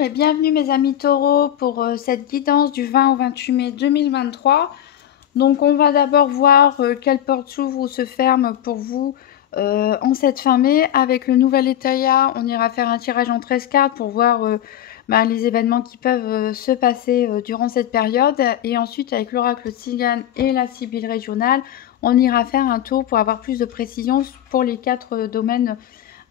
Bonjour et bienvenue mes amis taureaux pour cette guidance du 20 au 28 mai 2023. Donc on va d'abord voir quelle porte s'ouvre ou se ferme pour vous en cette fin mai. Avec le nouvel Étaya, on ira faire un tirage en 13 cartes pour voir les événements qui peuvent se passer durant cette période. Et ensuite avec l'oracle Tzigane et la Sibylle régionale, on ira faire un tour pour avoir plus de précision pour les 4 domaines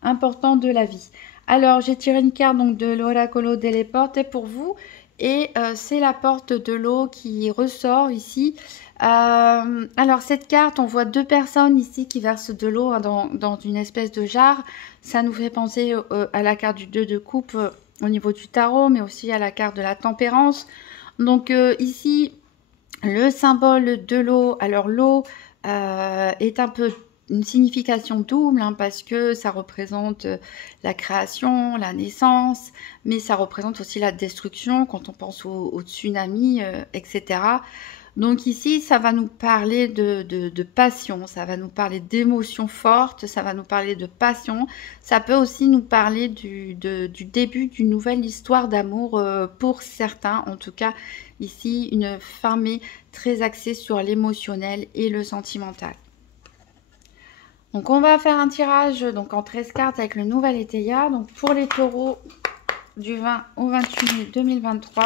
importants de la vie. Alors, j'ai tiré une carte donc de l'Oracolo delle Porte pour vous. Et c'est la porte de l'eau qui ressort ici. Alors, cette carte, on voit 2 personnes ici qui versent de l'eau dans une espèce de jarre. Ça nous fait penser à la carte du 2 de coupe au niveau du tarot, mais aussi à la carte de la tempérance. Donc, ici, le symbole de l'eau. Alors, l'eau est un peu une signification double parce que ça représente la création, la naissance, mais ça représente aussi la destruction quand on pense au tsunami, etc. Donc ici, ça va nous parler de passion, ça va nous parler d'émotions fortes, ça va nous parler de passion. Ça peut aussi nous parler du début d'une nouvelle histoire d'amour pour certains. En tout cas, ici, une fin mai très axée sur l'émotionnel et le sentimental. Donc on va faire un tirage donc en 13 cartes avec le nouvel Étaya. Donc pour les taureaux du 20 au 28 mai 2023.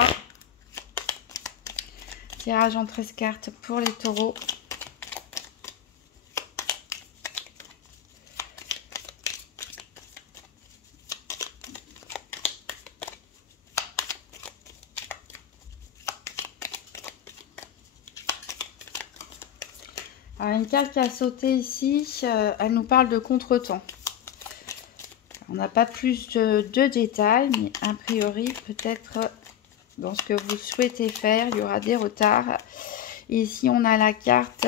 Tirage en 13 cartes pour les taureaux. Alors, une carte qui a sauté ici, elle nous parle de contretemps. On n'a pas plus de détails, mais a priori, peut-être dans ce que vous souhaitez faire, il y aura des retards. Et ici, on a la carte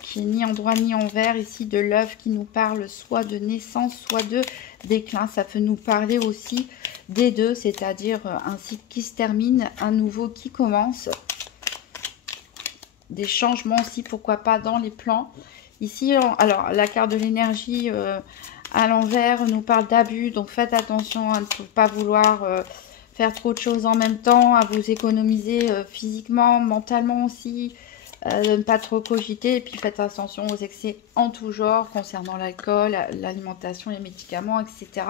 qui est ni en droit ni en vert, ici de l'œuf qui nous parle soit de naissance, soit de déclin. Ça peut nous parler aussi des deux, c'est-à-dire un cycle qui se termine, un nouveau qui commence. Des changements aussi, pourquoi pas, dans les plans. Ici, alors, la carte de l'énergie à l'envers nous parle d'abus, donc faites attention à ne pas vouloir faire trop de choses en même temps, à vous économiser physiquement, mentalement aussi, de ne pas trop cogiter, et puis faites attention aux excès en tout genre, concernant l'alcool, l'alimentation, les médicaments, etc.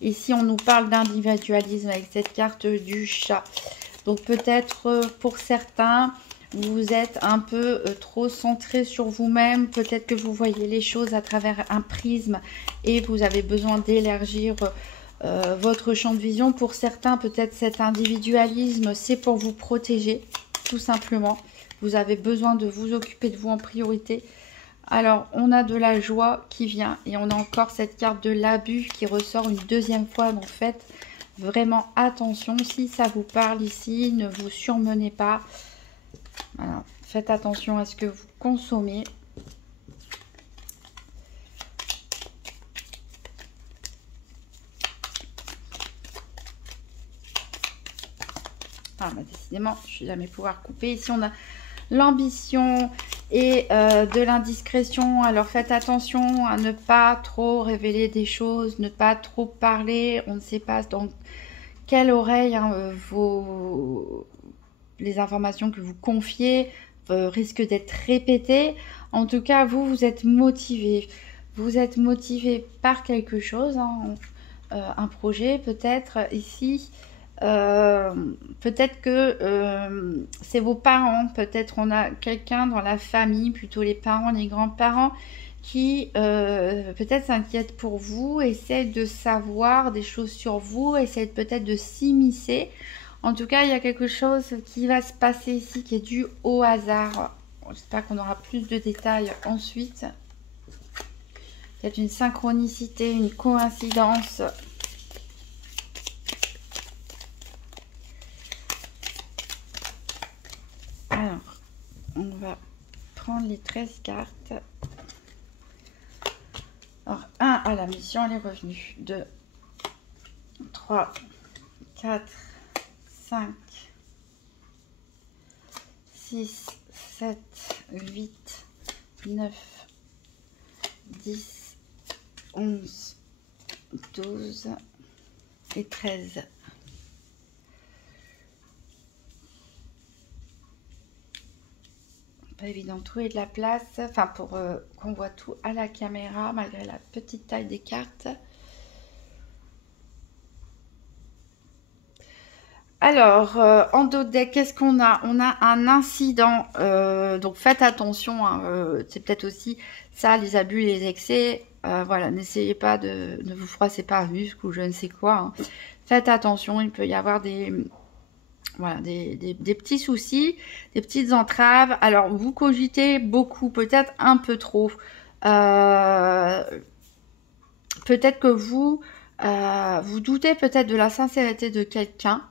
Ici, on nous parle d'individualisme avec cette carte du chat. Donc peut-être pour certains, vous êtes un peu trop centré sur vous-même. Peut-être que vous voyez les choses à travers un prisme et vous avez besoin d'élargir votre champ de vision. Pour certains, peut-être cet individualisme, c'est pour vous protéger, tout simplement. Vous avez besoin de vous occuper de vous en priorité. Alors, on a de la joie qui vient et on a encore cette carte de l'abus qui ressort une deuxième fois. Donc, faites vraiment attention. Si ça vous parle ici, ne vous surmenez pas. Voilà. Faites attention à ce que vous consommez. Décidément, je ne vais jamais pouvoir couper. Ici, on a l'ambition et de l'indiscrétion. Alors, faites attention à ne pas trop révéler des choses, ne pas trop parler. On ne sait pas dans quelle oreille les informations que vous confiez risquent d'être répétées. En tout cas, vous êtes motivé. Vous êtes motivé par quelque chose, un projet peut-être ici. Peut-être que c'est vos parents, peut-être on a quelqu'un dans la famille, plutôt les parents, les grands-parents, qui peut-être s'inquiète pour vous, essaie de savoir des choses sur vous, essaie peut-être de s'immiscer. En tout cas, il y a quelque chose qui va se passer ici qui est dû au hasard. J'espère qu'on aura plus de détails ensuite. Peut-être une synchronicité, une coïncidence. Alors, on va prendre les 13 cartes. Alors, 1, la mission, elle est revenue. 2, 3, 4, 5, 6, 7, 8, 9, 10, 11, 12 et 13. Pas évident de trouver de la place, enfin pour qu'on voit tout à la caméra malgré la petite taille des cartes. Alors, en dos de deck, qu'est-ce qu'on a? On a un incident, donc faites attention, hein, c'est peut-être aussi ça, les abus, les excès. Voilà, n'essayez pas ne vous froissez pas un muscle ou je ne sais quoi. Hein. Faites attention, il peut y avoir voilà, des petits soucis, des petites entraves. Alors, vous cogitez beaucoup, peut-être un peu trop. Peut-être que vous doutez peut-être de la sincérité de quelqu'un.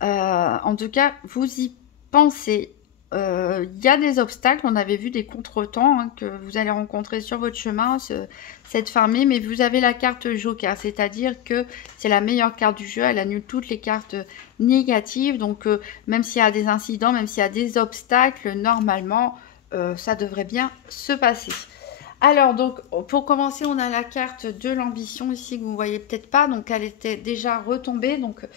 En tout cas, vous y pensez. Il y a des obstacles, on avait vu des contretemps hein, que vous allez rencontrer sur votre chemin cette fin mai, mais vous avez la carte Joker, c'est-à-dire que c'est la meilleure carte du jeu, elle annule toutes les cartes négatives, donc même s'il y a des incidents, même s'il y a des obstacles, normalement, ça devrait bien se passer. Alors, donc, pour commencer, on a la carte de l'ambition ici que vous ne voyez peut-être pas, donc elle était déjà retombée, donc...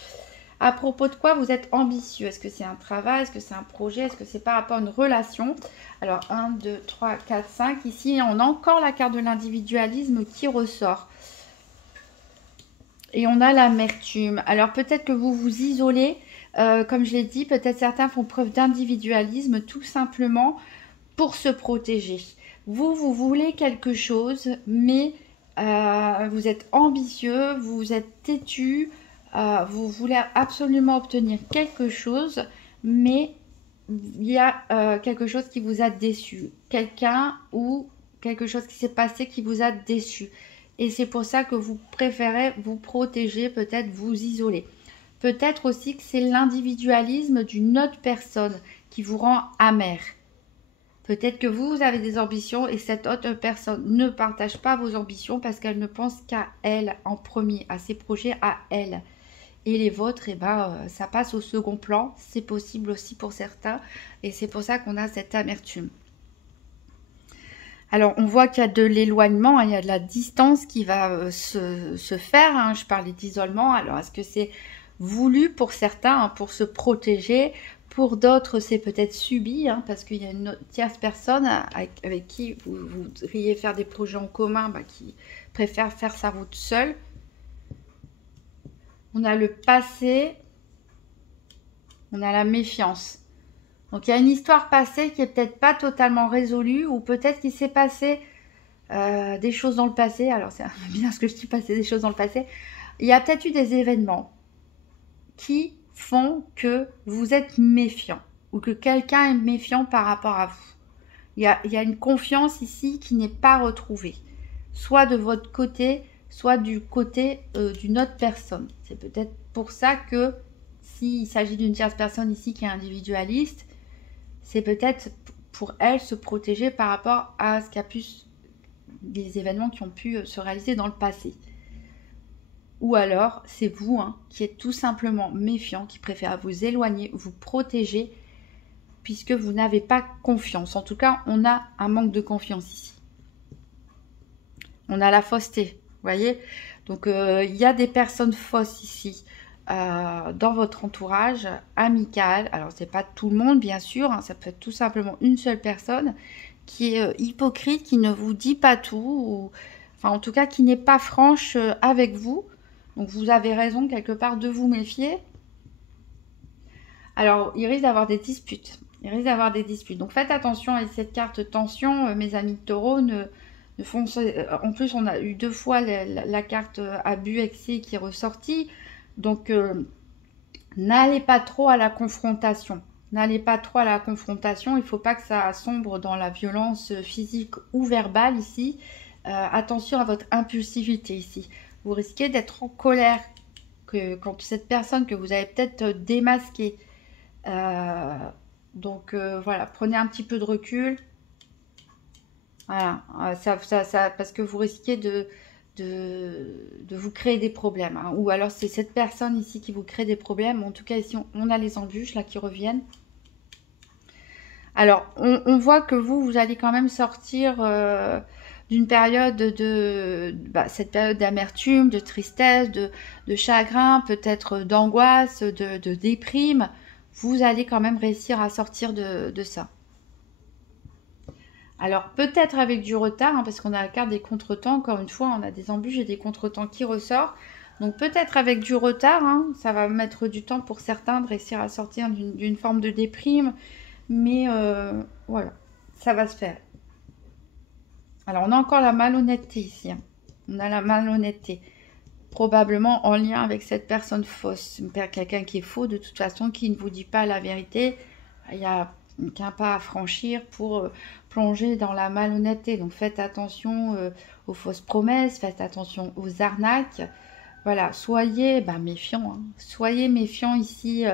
À propos de quoi vous êtes ambitieux? Est-ce que c'est un travail? Est-ce que c'est un projet? Est-ce que c'est par rapport à une relation? Alors 1, 2, 3, 4, 5. Ici, on a encore la carte de l'individualisme qui ressort. Et on a l'amertume. Alors peut-être que vous vous isolez. Comme je l'ai dit, peut-être certains font preuve d'individualisme tout simplement pour se protéger. Vous voulez quelque chose, mais vous êtes ambitieux, vous êtes têtu. Vous voulez absolument obtenir quelque chose, mais il y a quelque chose qui vous a déçu. Quelqu'un ou quelque chose qui s'est passé qui vous a déçu. Et c'est pour ça que vous préférez vous protéger, peut-être vous isoler. Peut-être aussi que c'est l'individualisme d'une autre personne qui vous rend amer. Peut-être que vous avez des ambitions et cette autre personne ne partage pas vos ambitions parce qu'elle ne pense qu'à elle en premier, à ses projets, à elle. Et les vôtres, eh ben, ça passe au second plan. C'est possible aussi pour certains. Et c'est pour ça qu'on a cette amertume. Alors, on voit qu'il y a de l'éloignement. Hein, il y a de la distance qui va se faire. Hein, je parlais d'isolement. Alors, est-ce que c'est voulu pour certains, hein, pour se protéger? Pour d'autres, c'est peut-être subi. Hein, parce qu'il y a une tierce personne avec qui vous voudriez faire des projets en commun, bah, qui préfère faire sa route seule. On a le passé, on a la méfiance. Donc, il y a une histoire passée qui est peut-être pas totalement résolue ou peut-être qu'il s'est passé des choses dans le passé. Alors, c'est bien ce que je dis, passer des choses dans le passé. Il y a peut-être eu des événements qui font que vous êtes méfiant ou que quelqu'un est méfiant par rapport à vous. Il y a une confiance ici qui n'est pas retrouvée, soit de votre côté, soit du côté d'une autre personne. C'est peut-être pour ça que s'il s'agit d'une tierce personne ici qui est individualiste, c'est peut-être pour elle se protéger par rapport à ce qu'a pu des événements qui ont pu se réaliser dans le passé. Ou alors, c'est vous hein, qui êtes tout simplement méfiant, qui préfère vous éloigner, vous protéger, puisque vous n'avez pas confiance. En tout cas, on a un manque de confiance ici. On a la fausseté. Voyez, donc il y a des personnes fausses ici dans votre entourage amical. Alors c'est pas tout le monde bien sûr, hein, ça peut être tout simplement une seule personne qui est hypocrite, qui ne vous dit pas tout, ou, enfin en tout cas qui n'est pas franche avec vous. Donc vous avez raison quelque part de vous méfier. Alors il risque d'avoir des disputes. Il risque d'avoir des disputes. Donc faites attention à cette carte tension, mes amis de taureau. En plus, on a eu 2 fois la carte abus, excès qui est ressortie. Donc, n'allez pas trop à la confrontation. N'allez pas trop à la confrontation. Il ne faut pas que ça sombre dans la violence physique ou verbale ici. Attention à votre impulsivité ici. Vous risquez d'être en colère quand cette personne que vous avez peut-être démasquée. Donc, voilà, prenez un petit peu de recul. Voilà, parce que vous risquez de vous créer des problèmes. Hein. Ou alors c'est cette personne ici qui vous crée des problèmes. En tout cas, ici, on a les embûches là qui reviennent. Alors, on voit que vous allez quand même sortir d'une période cette période d'amertume, de tristesse, de chagrin, peut-être d'angoisse, de déprime. Vous allez quand même réussir à sortir de ça. Alors peut-être avec du retard, hein, parce qu'on a la carte des contretemps, encore une fois, on a des embûches et des contretemps qui ressortent. Donc peut-être avec du retard, hein, ça va mettre du temps pour certains de réussir à sortir d'une forme de déprime, mais voilà, ça va se faire. Alors on a encore la malhonnêteté ici, hein. On a la malhonnêteté, probablement en lien avec cette personne fausse, quelqu'un qui est faux de toute façon, qui ne vous dit pas la vérité. Il y a qu'un pas à franchir pour plonger dans la malhonnêteté. Donc faites attention aux fausses promesses, faites attention aux arnaques. Voilà, soyez méfiants, hein. Soyez méfiants ici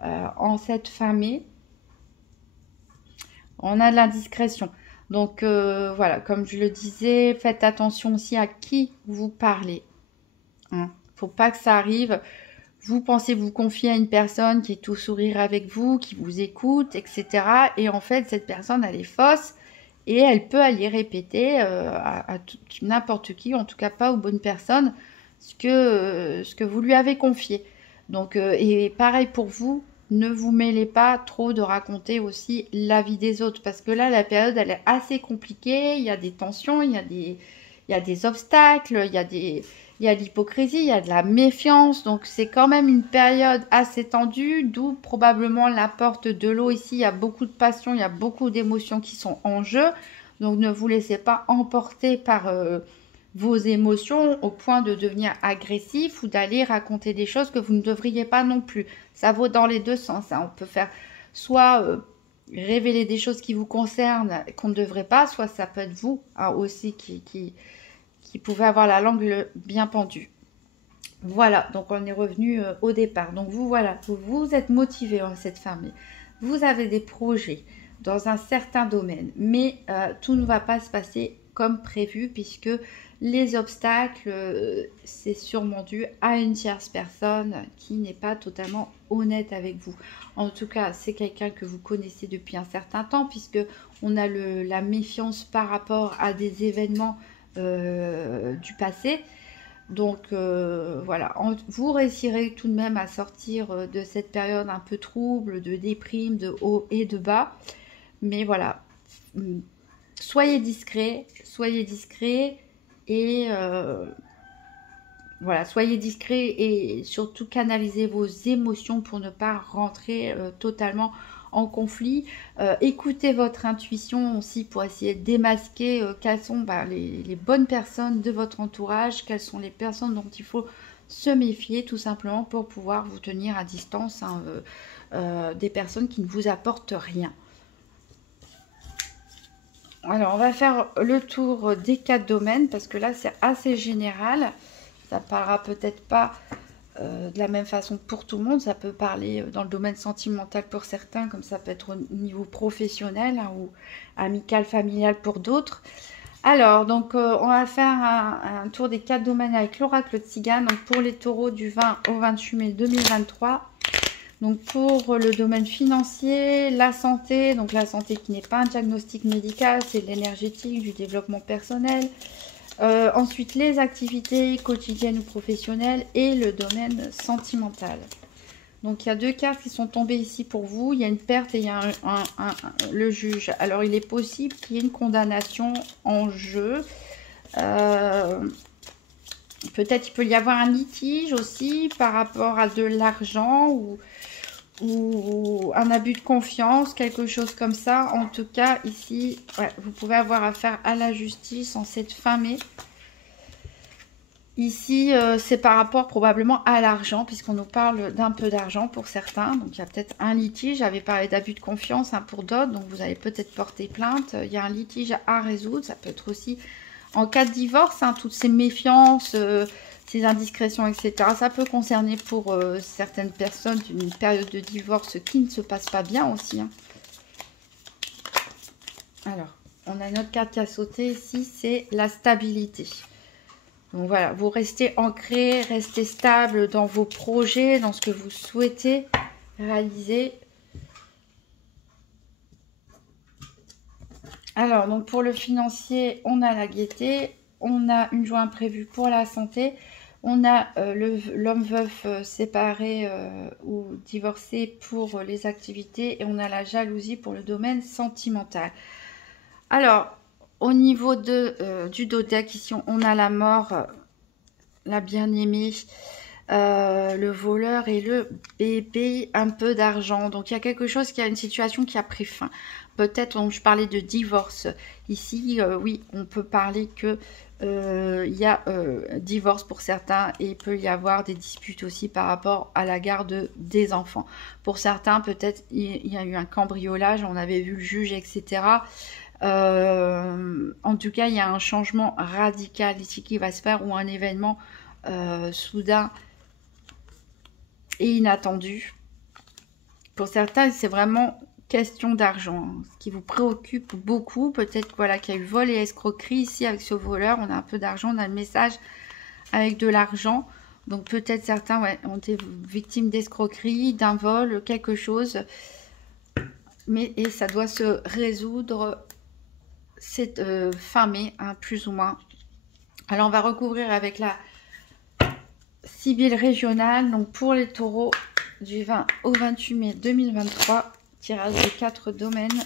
en cette fin mai. On a de l'indiscrétion. Donc voilà, comme je le disais, faites attention aussi à qui vous parlez. Hein. Faut pas que ça arrive. Vous pensez vous confier à une personne qui est tout sourire avec vous, qui vous écoute, etc. Et en fait, cette personne, elle est fausse et elle peut aller répéter à n'importe qui, en tout cas pas aux bonnes personnes, ce que vous lui avez confié. Donc, et pareil pour vous, ne vous mêlez pas trop de raconter aussi la vie des autres, parce que là, la période, elle est assez compliquée, il y a des tensions, il y a des obstacles, il y a de l'hypocrisie, il y a de la méfiance, donc c'est quand même une période assez tendue, d'où probablement l'apporte de l'eau ici. Il y a beaucoup de passion, il y a beaucoup d'émotions qui sont en jeu, donc ne vous laissez pas emporter par vos émotions au point de devenir agressif ou d'aller raconter des choses que vous ne devriez pas non plus. Ça vaut dans les deux sens, hein. On peut faire soit révéler des choses qui vous concernent qu'on ne devrait pas, soit ça peut être vous hein, aussi qui pouvait avoir la langue bien pendue. Voilà, donc on est revenu au départ. Donc vous, voilà, vous êtes motivé en cette femme. Vous avez des projets dans un certain domaine, mais tout ne va pas se passer comme prévu puisque les obstacles, c'est sûrement dû à une tierce personne qui n'est pas totalement honnête avec vous. En tout cas, c'est quelqu'un que vous connaissez depuis un certain temps puisque on a la méfiance par rapport à des événements du passé. Donc voilà, vous réussirez tout de même à sortir de cette période un peu trouble, de déprime, de haut et de bas. Mais voilà, soyez discret et voilà, soyez discret et surtout canalisez vos émotions pour ne pas rentrer totalement en conflit. Écoutez votre intuition aussi pour essayer de démasquer quelles sont les bonnes personnes de votre entourage, quelles sont les personnes dont il faut se méfier tout simplement pour pouvoir vous tenir à distance hein, des personnes qui ne vous apportent rien. Alors on va faire le tour des 4 domaines parce que là c'est assez général. Ça parlera peut-être pas de la même façon pour tout le monde. Ça peut parler dans le domaine sentimental pour certains, comme ça peut être au niveau professionnel hein, ou amical, familial pour d'autres. Alors, donc, on va faire un tour des 4 domaines avec l'oracle de Tzigane. Donc, pour les taureaux du 20 au 28 mai 2023. Donc, pour le domaine financier, la santé. Donc, la santé qui n'est pas un diagnostic médical, c'est de l'énergétique, du développement personnel. Ensuite, les activités quotidiennes ou professionnelles et le domaine sentimental. Donc, il y a 2 cartes qui sont tombées ici pour vous. Il y a une perte et il y a le juge. Alors, il est possible qu'il y ait une condamnation en jeu. Peut-être il peut y avoir un litige aussi par rapport à de l'argent ou un abus de confiance, quelque chose comme ça. En tout cas, ici, ouais, vous pouvez avoir affaire à la justice en cette fin mai. Ici, c'est par rapport probablement à l'argent, puisqu'on nous parle d'un peu d'argent pour certains. Donc, il y a peut-être un litige. J'avais parlé d'abus de confiance hein, pour d'autres. Donc, vous allez peut-être porter plainte. Il y a un litige à résoudre. Ça peut être aussi en cas de divorce, hein, toutes ces méfiances, ces indiscrétions, etc. Ça peut concerner pour certaines personnes une période de divorce qui ne se passe pas bien aussi. Hein. Alors, on a une autre carte qui a sauté ici, c'est la stabilité. Donc voilà, vous restez ancré, restez stable dans vos projets, dans ce que vous souhaitez réaliser. Alors, donc pour le financier, on a la gaieté, on a une joie imprévue pour la santé, on a l'homme veuf séparé ou divorcé pour les activités et on a la jalousie pour le domaine sentimental. Alors, au niveau du dodeck, ici, on a la mort, la bien-aimée, le voleur et le bébé, un peu d'argent. Donc, il y a quelque chose qui a une situation qui a pris fin. Peut-être, je parlais de divorce. Ici, oui, on peut parler que il y a divorce pour certains et il peut y avoir des disputes aussi par rapport à la garde des enfants. Pour certains, peut-être, il y a eu un cambriolage, on avait vu le juge, etc. En tout cas, il y a un changement radical ici qui va se faire ou un événement soudain et inattendu. Pour certains, c'est vraiment question d'argent, ce qui vous préoccupe beaucoup. Peut-être voilà, qu'il y a eu vol et escroquerie ici avec ce voleur. On a un peu d'argent, on a le message avec de l'argent. Donc peut-être certains ont été victimes d'escroquerie, d'un vol, quelque chose. Et ça doit se résoudre cette fin mai, hein, plus ou moins. Alors on va recouvrir avec la Sibylle régionale. Donc pour les taureaux du 20 au 28 mai 2023, tirage de 4 domaines.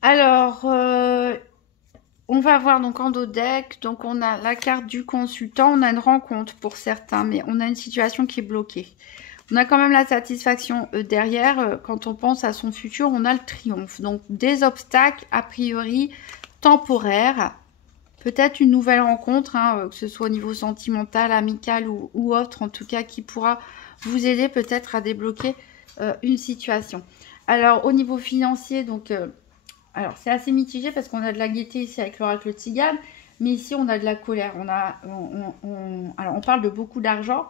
Alors, on va voir donc en dos deck. Donc, on a la carte du consultant. On a une rencontre pour certains, mais on a une situation qui est bloquée. On a quand même la satisfaction derrière. Quand on pense à son futur, on a le triomphe. Donc, des obstacles, a priori, temporaires. Peut-être une nouvelle rencontre, hein, que ce soit au niveau sentimental, amical ou autre, en tout cas, qui pourra vous aider peut-être à débloquer une situation. Alors, au niveau financier, donc... alors, c'est assez mitigé parce qu'on a de la gaieté ici avec l'oracle Tzigane, mais ici, on a de la colère. Alors, on parle de beaucoup d'argent.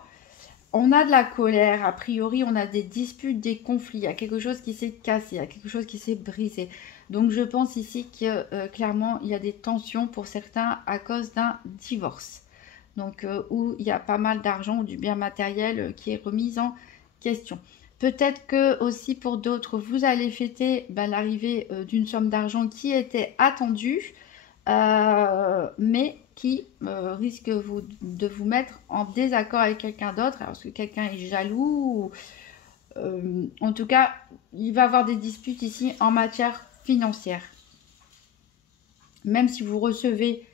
On a de la colère. A priori, on a des disputes, des conflits. Il y a quelque chose qui s'est cassé, il y a quelque chose qui s'est brisé. Donc, je pense ici que, clairement, il y a des tensions pour certains à cause d'un divorce. Donc, où il y a pas mal d'argent ou du bien matériel qui est remis en question. Peut-être que aussi pour d'autres, vous allez fêter l'arrivée d'une somme d'argent qui était attendue, mais qui risque de vous mettre en désaccord avec quelqu'un d'autre, parce que quelqu'un est jaloux. En tout cas, il va y avoir des disputes ici en matière financière. Même si vous recevez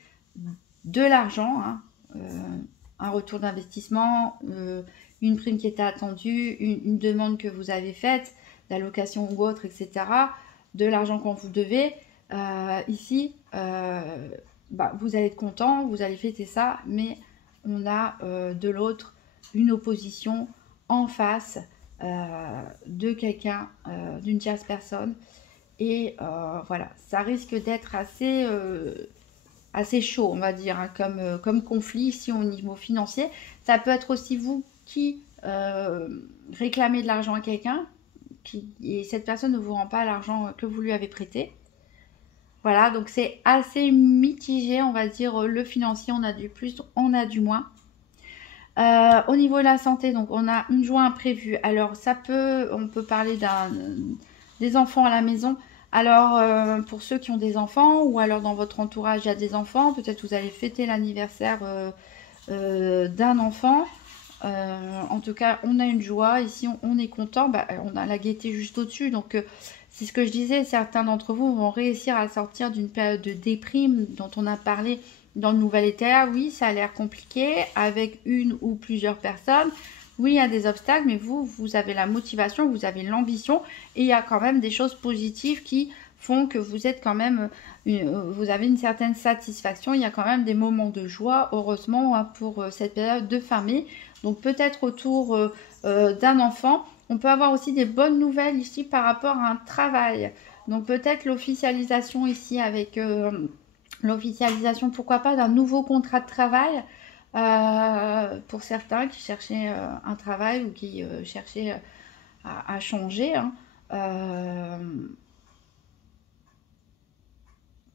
de l'argent, hein, un retour d'investissement, une prime qui était attendue, une demande que vous avez faite, d'allocation ou autre, etc., de l'argent qu'on vous devait, ici, vous allez être content, vous allez fêter ça, mais on a de l'autre une opposition en face de quelqu'un, d'une tierce personne, et voilà, ça risque d'être assez chaud, on va dire, hein, comme conflit ici au niveau financier. Ça peut être aussi vous qui réclamez de l'argent à quelqu'un et cette personne ne vous rend pas l'argent que vous lui avez prêté. Voilà, donc c'est assez mitigé, on va dire, le financier, on a du plus, on a du moins. Au niveau de la santé, donc on a une joie imprévue. Alors on peut parler des enfants à la maison. Alors pour ceux qui ont des enfants ou alors dans votre entourage il y a des enfants, peut-être vous allez fêter l'anniversaire d'un enfant. En tout cas, on a une joie. Ici, on est content. On a la gaieté juste au-dessus. Donc, c'est ce que je disais. Certains d'entre vous vont réussir à sortir d'une période de déprime dont on a parlé dans le nouvel état. Oui, ça a l'air compliqué avec une ou plusieurs personnes. Oui, il y a des obstacles, mais vous avez la motivation, vous avez l'ambition. Et il y a quand même des choses positives qui font que vous êtes quand même, vous avez une certaine satisfaction. Il y a quand même des moments de joie, heureusement, hein, pour cette période de fin mai. Donc peut-être autour d'un enfant. On peut avoir aussi des bonnes nouvelles ici par rapport à un travail. Donc peut-être l'officialisation ici avec l'officialisation, pourquoi pas, d'un nouveau contrat de travail pour certains qui cherchaient un travail ou qui cherchaient à changer. Hein.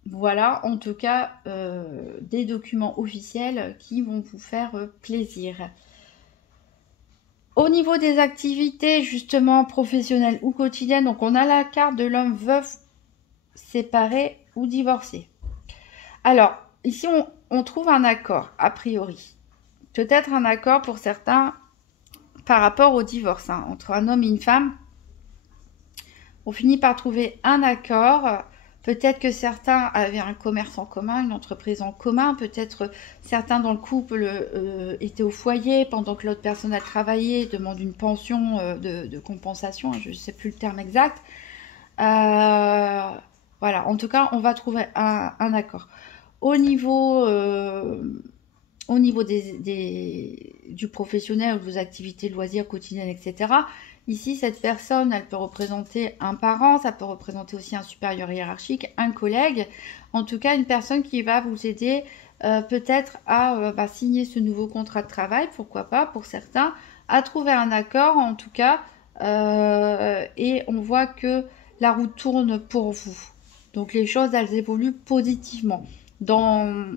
Voilà, en tout cas, des documents officiels qui vont vous faire plaisir. Au niveau des activités, justement, professionnelles ou quotidiennes, donc on a la carte de l'homme veuf, séparé ou divorcé. Alors, ici, on trouve un accord, a priori. Peut-être un accord pour certains par rapport au divorce, hein, entre un homme et une femme. On finit par trouver un accord. Peut-être que certains avaient un commerce en commun, une entreprise en commun. Peut-être certains dans le couple étaient au foyer pendant que l'autre personne a travaillé, demande une pension de compensation, je ne sais plus le terme exact. Voilà, en tout cas, on va trouver un accord. Au niveau du professionnel ou de vos activités, loisirs, quotidiennes, etc., ici, cette personne, elle peut représenter un parent, ça peut représenter aussi un supérieur hiérarchique, un collègue, en tout cas une personne qui va vous aider peut-être à signer ce nouveau contrat de travail, pourquoi pas pour certains, à trouver un accord en tout cas, et on voit que la roue tourne pour vous. Donc les choses, elles évoluent positivement.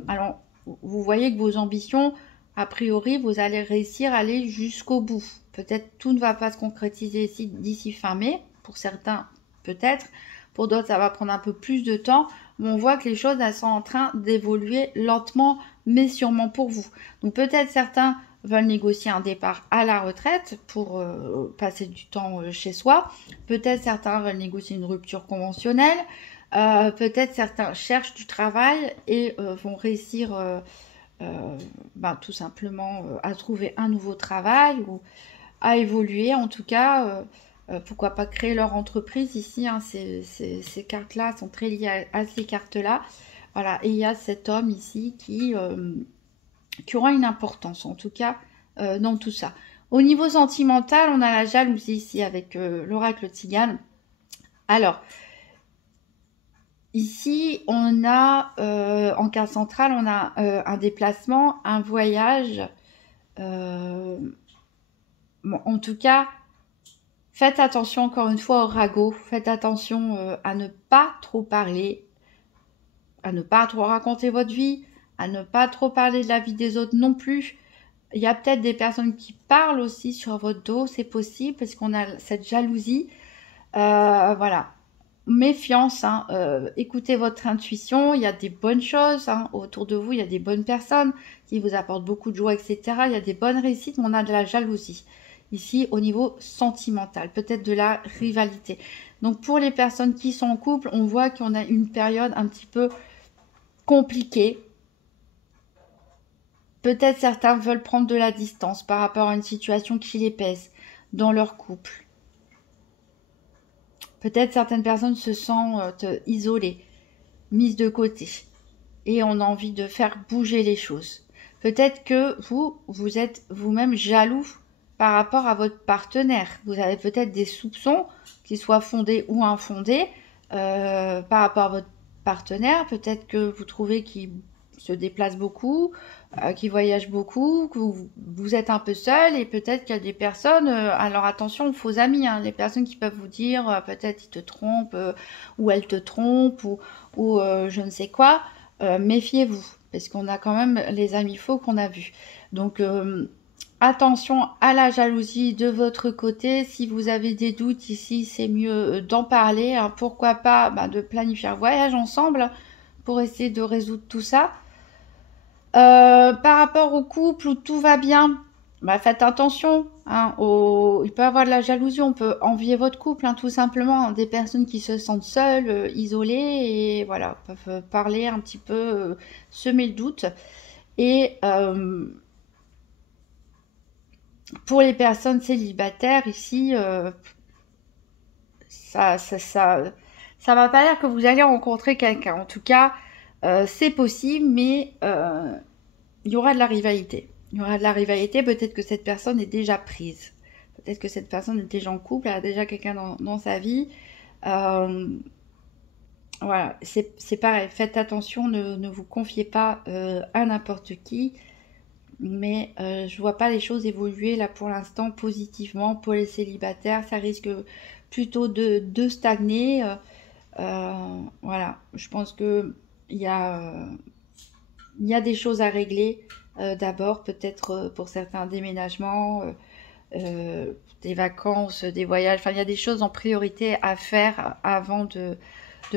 Alors, vous voyez que vos ambitions, a priori, vous allez réussir à aller jusqu'au bout. Peut-être tout ne va pas se concrétiser d'ici fin mai. Pour certains, peut-être. Pour d'autres, ça va prendre un peu plus de temps. Mais on voit que les choses, elles sont en train d'évoluer lentement, mais sûrement pour vous. Donc peut-être certains veulent négocier un départ à la retraite pour passer du temps chez soi. Peut-être certains veulent négocier une rupture conventionnelle. Peut-être certains cherchent du travail et vont réussir tout simplement à trouver un nouveau travail ou à évoluer. En tout cas, pourquoi pas créer leur entreprise ici. Hein, ces cartes-là sont très liées à ces cartes-là. Voilà, et il y a cet homme ici qui aura une importance, en tout cas, dans tout ça. Au niveau sentimental, on a la jalousie ici avec l'oracle tzigane. Alors, ici, on a, en carte centrale, on a un déplacement, un voyage. Bon, en tout cas, faites attention encore une fois au ragot. Faites attention à ne pas trop parler, à ne pas trop raconter votre vie, à ne pas trop parler de la vie des autres non plus. Il y a peut-être des personnes qui parlent aussi sur votre dos, c'est possible, parce qu'on a cette jalousie. Voilà. Méfiance, hein, écoutez votre intuition, il y a des bonnes choses hein, autour de vous, il y a des bonnes personnes qui vous apportent beaucoup de joie, etc. Il y a des bonnes réussites, mais on a de la jalousie. Ici, au niveau sentimental, peut-être de la rivalité. Donc, pour les personnes qui sont en couple, on voit qu'on a une période un petit peu compliquée. Peut-être certains veulent prendre de la distance par rapport à une situation qui les pèse dans leur couple. Peut-être certaines personnes se sentent isolées, mises de côté, et on a envie de faire bouger les choses. Peut-être que vous êtes vous-même jaloux par rapport à votre partenaire. Vous avez peut-être des soupçons, qu'ils soient fondés ou infondés, par rapport à votre partenaire. Peut-être que vous trouvez qu'il se déplace beaucoup, qui voyagent beaucoup, que vous êtes un peu seul et peut-être qu'il y a des personnes, alors attention, faux amis, hein, les personnes qui peuvent vous dire peut-être il te trompe ou elle te trompe ou je ne sais quoi, méfiez-vous parce qu'on a quand même les amis faux qu'on a vus. Donc attention à la jalousie de votre côté. Si vous avez des doutes ici, c'est mieux d'en parler. Hein. Pourquoi pas de planifier un voyage ensemble pour essayer de résoudre tout ça. Par rapport au couple où tout va bien, faites attention. Hein, il peut y avoir de la jalousie, on peut envier votre couple, hein, tout simplement. Des personnes qui se sentent seules, isolées, et voilà, peuvent parler un petit peu, semer le doute. Et pour les personnes célibataires, ici, ça ça va pas dire que vous allez rencontrer quelqu'un. En tout cas, c'est possible, mais il y aura de la rivalité. Il y aura de la rivalité, peut-être que cette personne est déjà prise. Peut-être que cette personne est déjà en couple, elle a déjà quelqu'un dans sa vie. Voilà, c'est pareil, faites attention, ne vous confiez pas à n'importe qui. Mais je vois pas les choses évoluer là pour l'instant positivement pour les célibataires. Ça risque plutôt de stagner. Voilà, je pense que il y a des choses à régler. D'abord, peut-être pour certains déménagements, des vacances, des voyages. Enfin, il y a des choses en priorité à faire avant de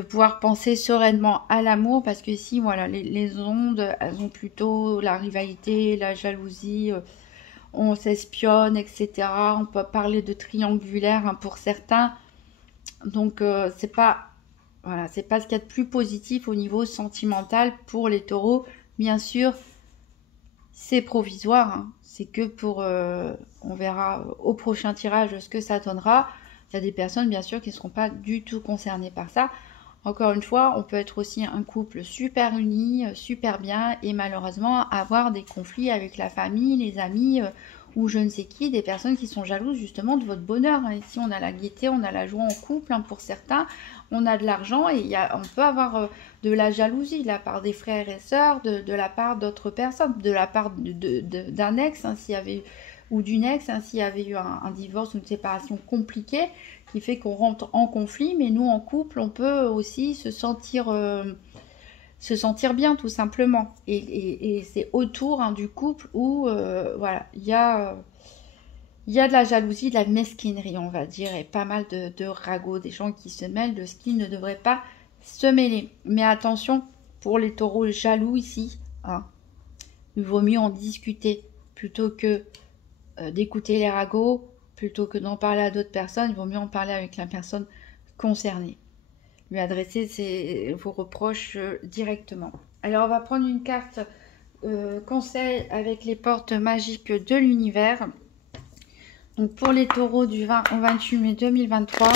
pouvoir penser sereinement à l'amour, parce que ici, voilà, les ondes, elles ont plutôt la rivalité, la jalousie, on s'espionne, etc. On peut parler de triangulaire, hein, pour certains. Donc, c'est pas, voilà, c'est pas ce qu'il y a de plus positif au niveau sentimental pour les taureaux. Bien sûr, c'est provisoire, hein. C'est que pour, on verra au prochain tirage ce que ça donnera. Il y a des personnes, bien sûr, qui ne seront pas du tout concernées par ça. Encore une fois, on peut être aussi un couple super uni, super bien, et malheureusement avoir des conflits avec la famille, les amis, ou je ne sais qui, des personnes qui sont jalouses justement de votre bonheur. Ici, on a la gaieté, on a la joie en couple, hein, pour certains, on a de l'argent, et on peut avoir de la jalousie de la part des frères et sœurs, de la part d'autres personnes, de la part d'un ex, hein, s'il y avait, ou d'une ex, hein, s'il y avait eu un divorce ou une séparation compliquée, qui fait qu'on rentre en conflit, mais nous en couple, on peut aussi se sentir bien tout simplement. Et c'est autour, hein, du couple où voilà, il y a de la jalousie, de la mesquinerie, on va dire, et pas mal de ragots, des gens qui se mêlent de ce qui ne devraient pas se mêler. Mais attention, pour les taureaux jaloux ici, hein, il vaut mieux en discuter plutôt que d'écouter les ragots. Plutôt que d'en parler à d'autres personnes, il vaut mieux en parler avec la personne concernée. Lui adresser vos reproches directement. Alors, on va prendre une carte conseil avec les portes magiques de l'univers. Donc, pour les taureaux du 20 au 28 mai 2023.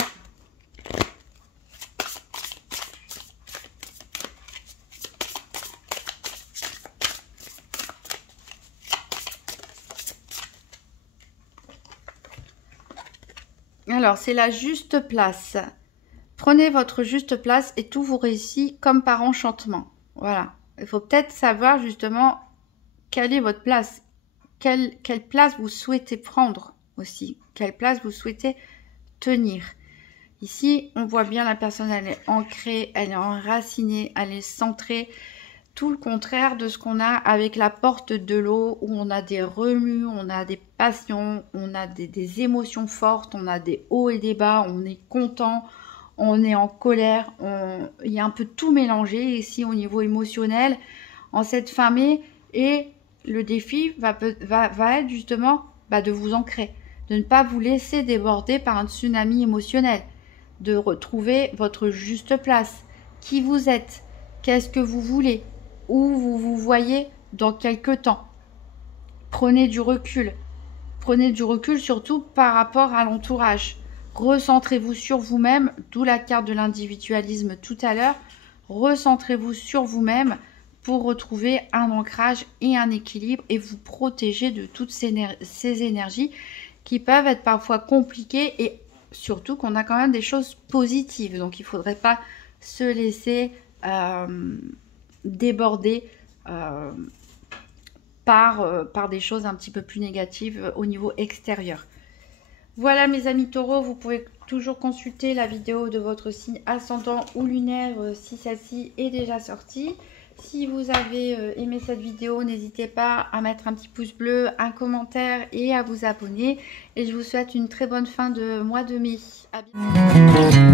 Alors, c'est la juste place. Prenez votre juste place et tout vous réussit comme par enchantement. Voilà. Il faut peut-être savoir justement quelle est votre place. Quelle place vous souhaitez prendre aussi. Quelle place vous souhaitez tenir. Ici, on voit bien la personne, elle est ancrée, elle est enracinée, elle est centrée. Tout le contraire de ce qu'on a avec la porte de l'eau, où on a des remus, on a des passions, on a des émotions fortes, on a des hauts et des bas, on est content, on est en colère, il y a un peu tout mélangé ici au niveau émotionnel en cette fin mai. Et le défi va être justement de vous ancrer, de ne pas vous laisser déborder par un tsunami émotionnel, de retrouver votre juste place, qui vous êtes, qu'est-ce que vous voulez, où vous vous voyez dans quelques temps. Prenez du recul surtout par rapport à l'entourage. Recentrez-vous sur vous-même, d'où la carte de l'individualisme tout à l'heure. Recentrez-vous sur vous-même pour retrouver un ancrage et un équilibre et vous protéger de toutes ces énergies qui peuvent être parfois compliquées, et surtout qu'on a quand même des choses positives. Donc il ne faudrait pas se laisser déborder par des choses un petit peu plus négatives au niveau extérieur. Voilà mes amis taureaux, vous pouvez toujours consulter la vidéo de votre signe ascendant ou lunaire si celle-ci est déjà sortie. Si vous avez aimé cette vidéo, n'hésitez pas à mettre un petit pouce bleu, un commentaire et à vous abonner. Et je vous souhaite une très bonne fin de mois de mai. À bientôt.